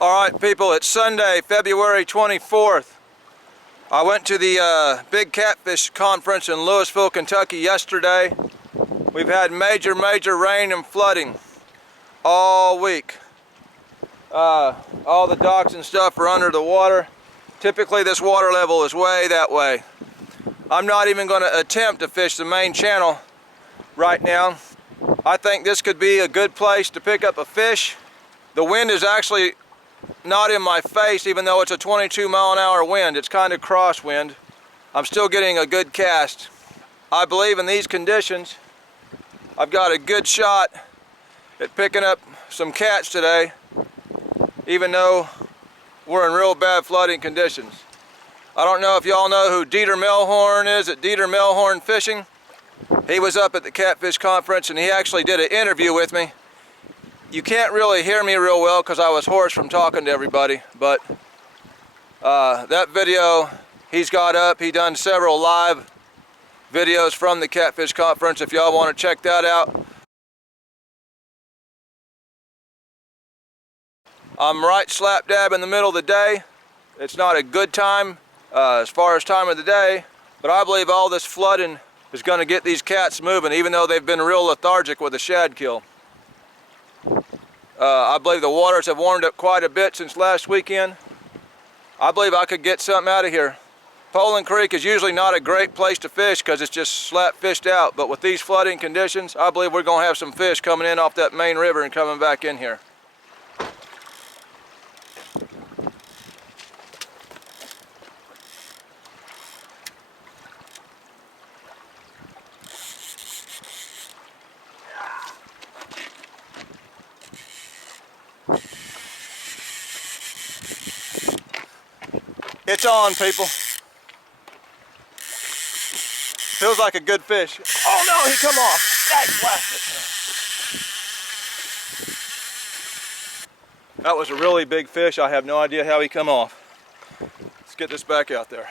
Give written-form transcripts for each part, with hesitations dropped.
Alright people, it's Sunday, February 24th. I went to the big Catfish conference in Louisville, Kentucky yesterday. We've had major rain and flooding all week. All the docks and stuff are under the water. Typically this water level is way that way. I'm not even going to attempt to fish the main channel right now. I think this could be a good place to pick up a fish. The wind is actually not in my face, even though it's a 22-mile-an-hour wind. It's kind of crosswind. I'm still getting a good cast. I believe in these conditions, I've got a good shot at picking up some cats today, even though we're in real bad flooding conditions. I don't know if y'all know who Dieter Melhorn is at Dieter Melhorn Fishing. He was up at the Catfish conference and he actually did an interview with me. You can't really hear me real well because I was hoarse from talking to everybody, but that video he's got up, he done several live videos from the Catfish conference if y'all want to check that out. I'm right slap dab in the middle of the day. It's not a good time as far as time of the day, but I believe all this flooding is going to get these cats moving, even though they've been real lethargic with the shad kill. I believe the waters have warmed up quite a bit since last weekend. I believe I could get something out of here. Poland Creek is usually not a great place to fish because it's just slap fished out, but with these flooding conditions, I believe we're going to have some fish coming in off that main river and coming back in here. It's on, people. Feels like a good fish. Oh no, he come off. That was a really big fish. I have no idea how he come off. Let's get this back out there.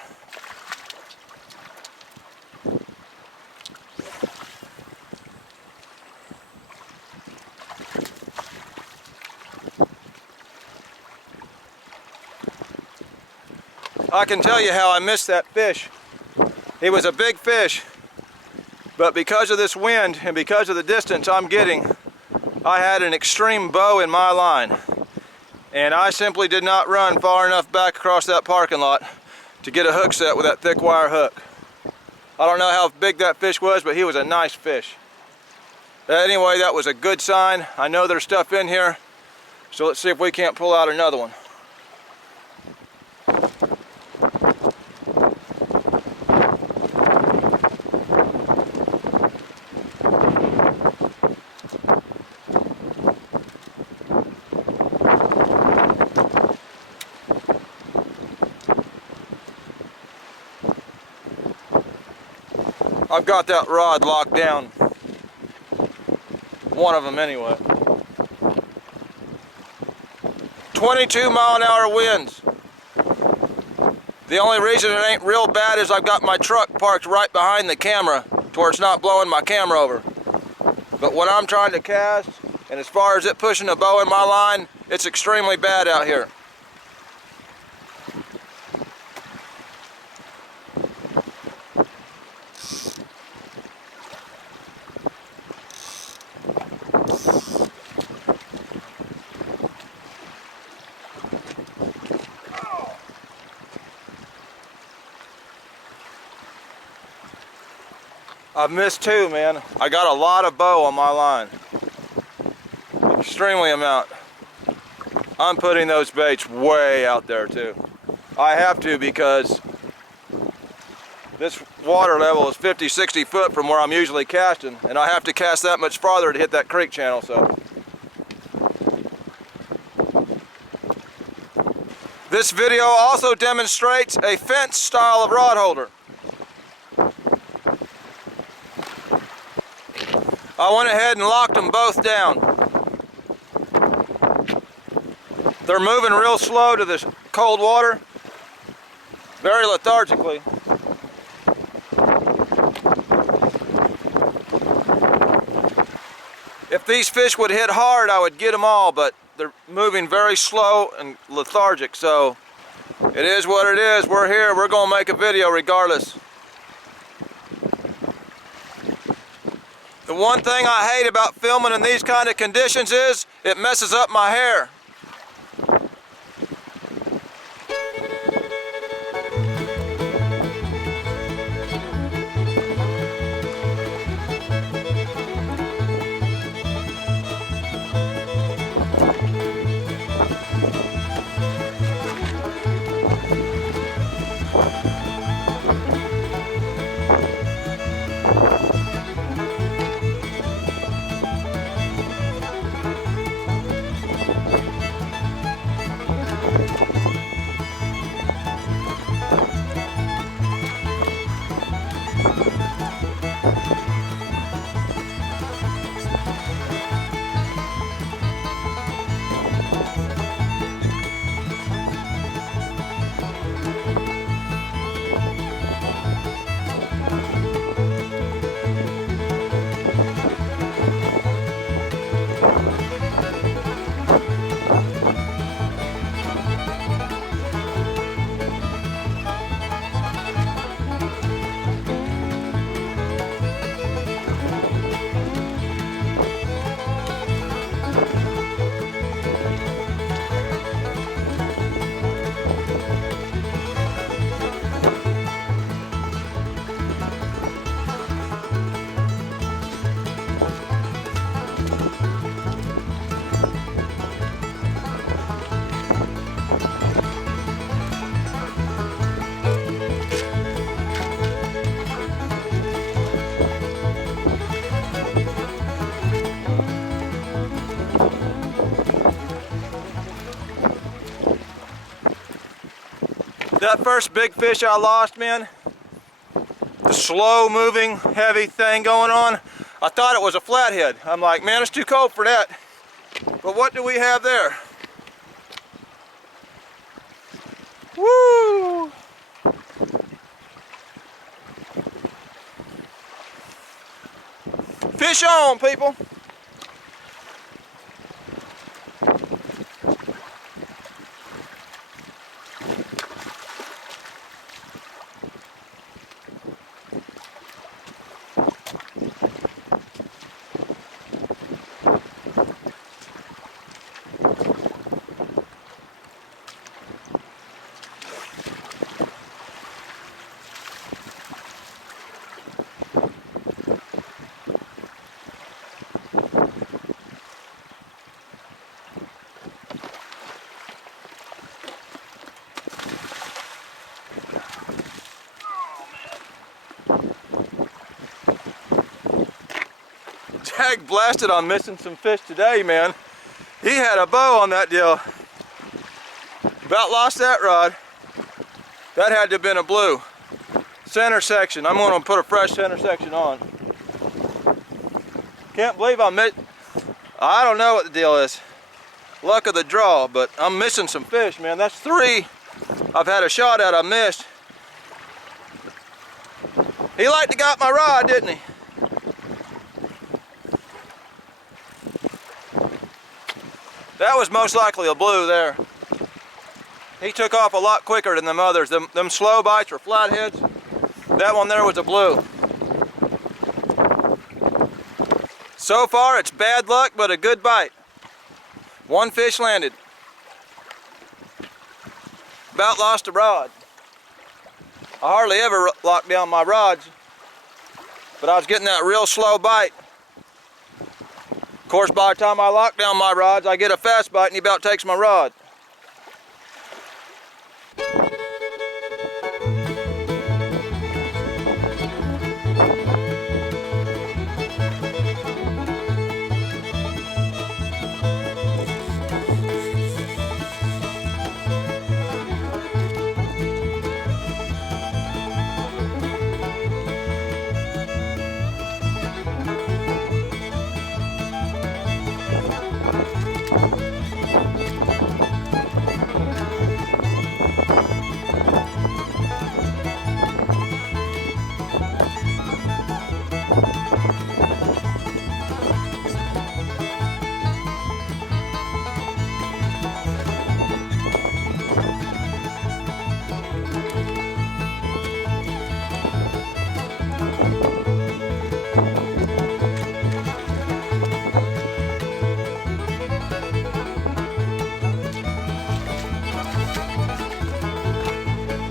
I can tell you how I missed that fish. He was a big fish, but because of this wind and because of the distance I'm getting, I had an extreme bow in my line. And I simply did not run far enough back across that parking lot to get a hook set with that thick wire hook. I don't know how big that fish was, but he was a nice fish. Anyway, that was a good sign. I know there's stuff in here, so let's see if we can't pull out another one. I've got that rod locked down. One of them anyway. 22-mile-an-hour winds. The only reason it ain't real bad is I've got my truck parked right behind the camera to where it's not blowing my camera over. But when I'm trying to cast, and as far as it pushing a bow in my line, it's extremely bad out here. I've missed two, man. I got a lot of bow on my line. Extremely amount. I'm putting those baits way out there too. I have to because this water level is 50, 60 foot from where I'm usually casting, and I have to cast that much farther to hit that creek channel, so. This video also demonstrates a fence style of rod holder. I went ahead and locked them both down. They're moving real slow to this cold water, very lethargically. If these fish would hit hard, I would get them all, but they're moving very slow and lethargic, so it is what it is. We're here, we're gonna make a video regardless. The one thing I hate about filming in these kind of conditions is it messes up my hair. That first big fish I lost, man, the slow moving, heavy thing going on, I thought it was a flathead. I'm like, man, it's too cold for that. But what do we have there? Woo! Fish on, people! Dag blasted, I'm missing some fish today, man. He had a bow on that deal. About lost that rod. That had to have been a blue. Center section. I'm going to put a fresh center section on. Can't believe I don't know what the deal is. Luck of the draw, but I'm missing some fish, man. That's 3 I've had a shot at, I missed. He liked to got my rod, didn't he? That was most likely a blue there. He took off a lot quicker than them others. Them slow bites were flatheads. That one there was a blue. So far it's bad luck, but a good bite. 1 fish landed. About lost a rod. I hardly ever lock down my rods, but I was getting that real slow bite. Of course, by the time I lock down my rods, I get a fast bite and he about takes my rod.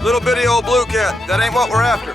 Little bitty old blue cat. That ain't what we're after.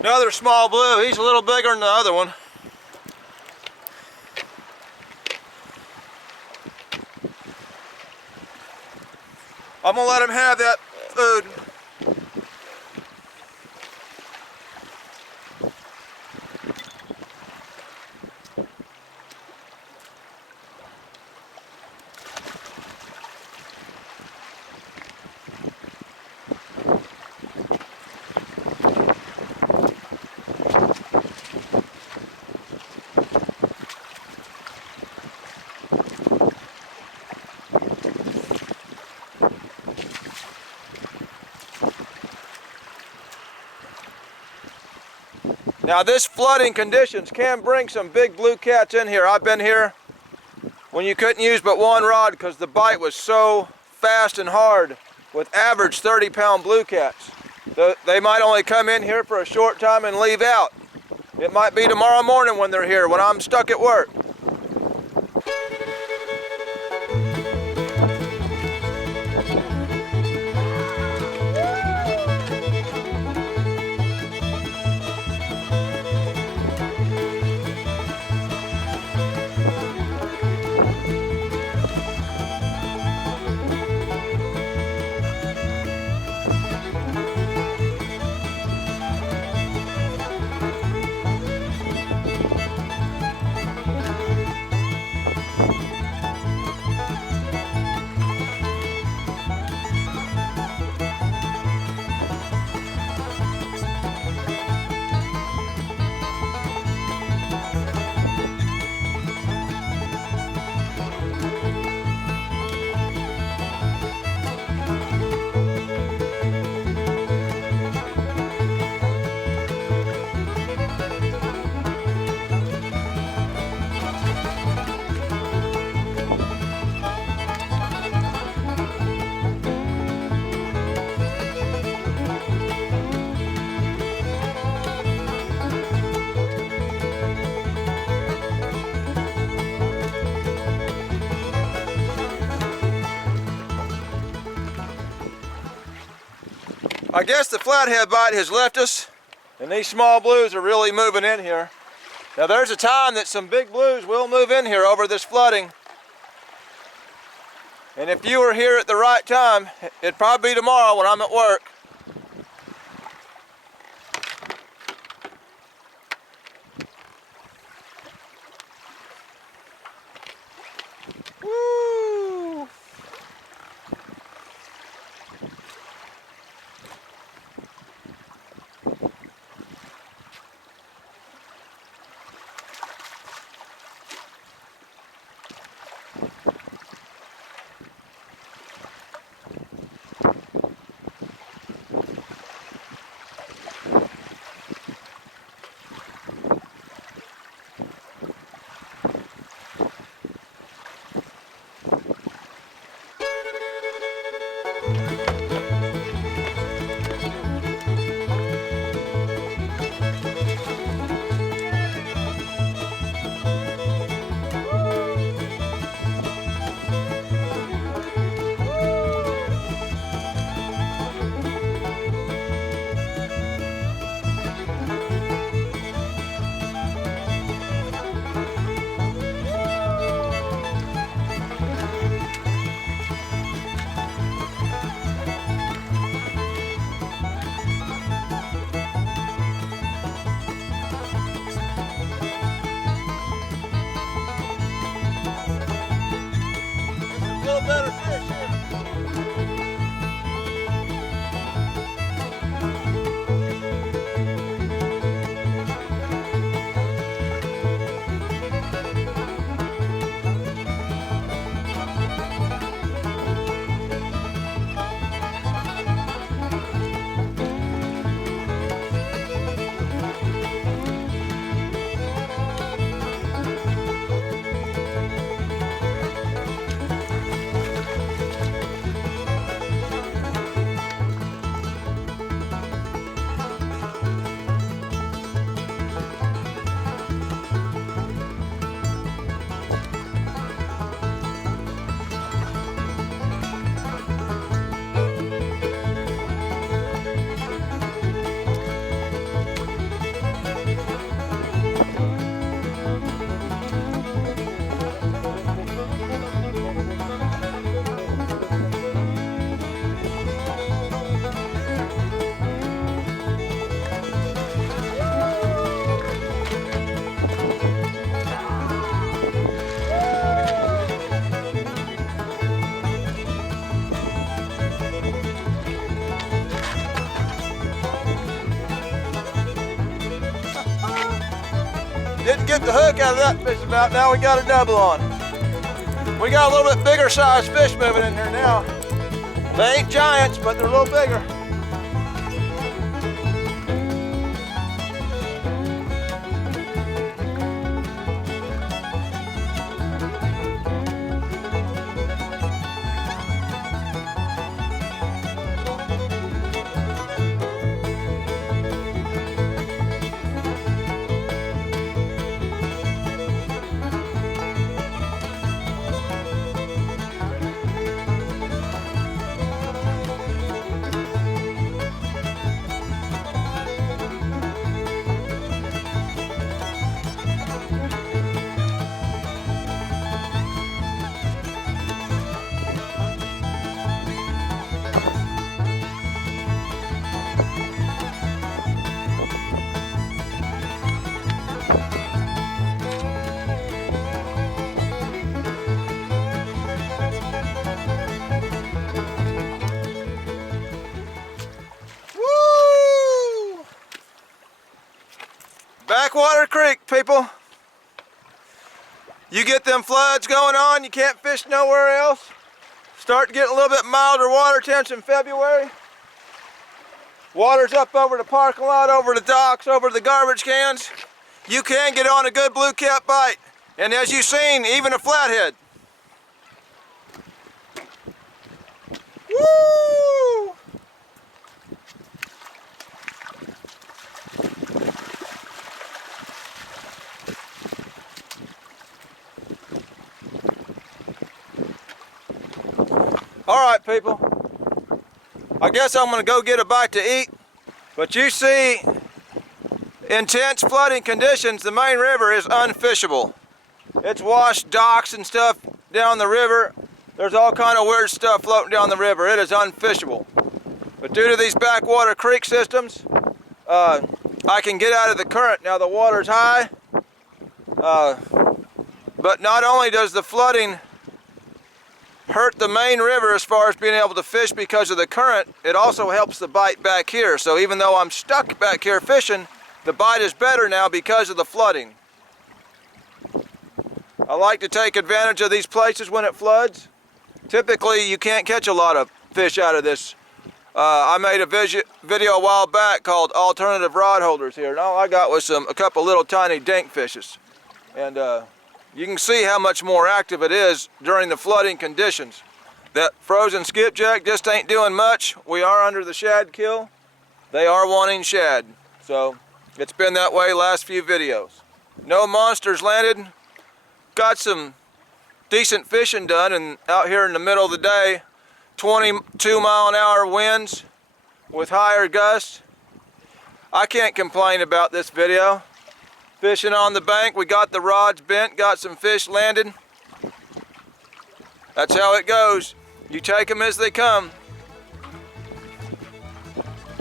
Another small blue. He's a little bigger than the other one. I'm gonna let him have that food. Now this flooding conditions can bring some big blue cats in here. I've been here when you couldn't use but one rod because the bite was so fast and hard with average 30-pound blue cats. They might only come in here for a short time and leave out. It might be tomorrow morning when they're here, when I'm stuck at work. I guess the flathead bite has left us, and these small blues are really moving in here. Now there's a time that some big blues will move in here over this flooding. And if you were here at the right time, it'd probably be tomorrow when I'm at work. Woo! get the hook out of that fishing mount. Now we got a double on. We got a little bit bigger size fish moving in there now. They ain't giants, but they're a little bigger. Backwater Creek, people. You get them floods going on, you can't fish nowhere else. Start getting a little bit milder water temps in February. Water's up over the parking lot, over the docks, over the garbage cans. You can get on a good blue cap bite. And as you've seen, even a flathead. Woo! All right, people, I guess I'm gonna go get a bite to eat, but you see, intense flooding conditions, the main river is unfishable. It's washed docks and stuff down the river. There's all kind of weird stuff floating down the river. It is unfishable. But due to these backwater creek systems, I can get out of the current. Now the water's high, but not only does the flooding hurt the main river as far as being able to fish because of the current, it also helps the bite back here. So even though I'm stuck back here fishing, the bite is better now because of the flooding. I like to take advantage of these places when it floods. Typically you can't catch a lot of fish out of this. I made a video a while back called Alternative Rod Holders here, and all I got was a couple little tiny dink fishes. And you can see how much more active it is during the flooding conditions. That frozen skipjack just ain't doing much. We are under the shad kill. They are wanting shad. So it's been that way last few videos. No monsters landed. Got some decent fishing done, and out here in the middle of the day, 22-mile-an-hour winds with higher gusts. I can't complain about this video. Fishing on the bank, we got the rods bent, got some fish landed. That's how it goes. You take them as they come.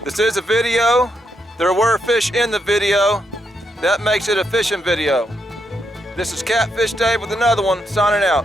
This is a video. There were fish in the video. That makes it a fishing video. This is Catfish Dave with another one, signing out.